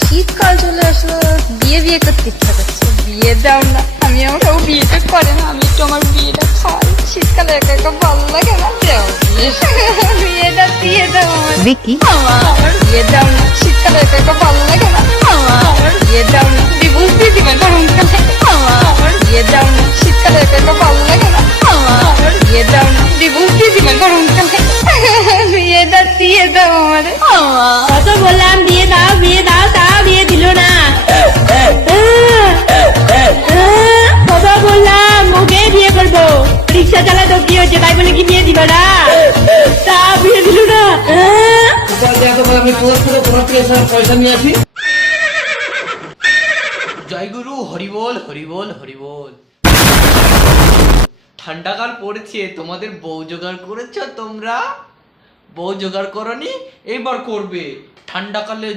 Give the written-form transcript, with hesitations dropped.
শীতকাল চলে আসলো, বিয়ে বিয়ে করতে ইচ্ছা করছে। বিয়ে দাও না, আমি আমাকে বিয়েটা করে না, আমি একটু আমার বিয়েটা খাই। শীতকালে একা একা ভালো লাগে না, দাও বিয়েটা দিয়ে দাও আমার। বিকি আমার বিয়ে দাও না, শীতকালে একা একা ভালো লাগে না, আমার বিয়ে দাও না, ডিভোর্স দিয়ে দিবে গরমকালে। আমার বিয়ে দাও না, শীতকালে একা একা ভালো লাগে না, আমার বিয়ে দাও না, ডিভোর্স দিয়ে দিবে গরমকালে। বিয়েটা দিয়ে দাও আমারে। কত বললাম বিয়ে দাও তা বিয়ে দিল না। কত বললাম ওকে বিয়ে করবো, রিক্সা চালাতো কি হচ্ছে তাই বলে কি বিয়ে দিবে না, তা বিয়ে দিল না। আমি তোমার থেকে সব পয়সা নিয়ে আসি। জয় গুরু, হরিবোল হরিবোল হরিবোল। ঠান্ডাকাল পড়েছে, তোমাদের বউ জোগাড় করেছো তোমরা? বউ জোগাড় করনি, এইবার করবে ঠান্ডাকালে।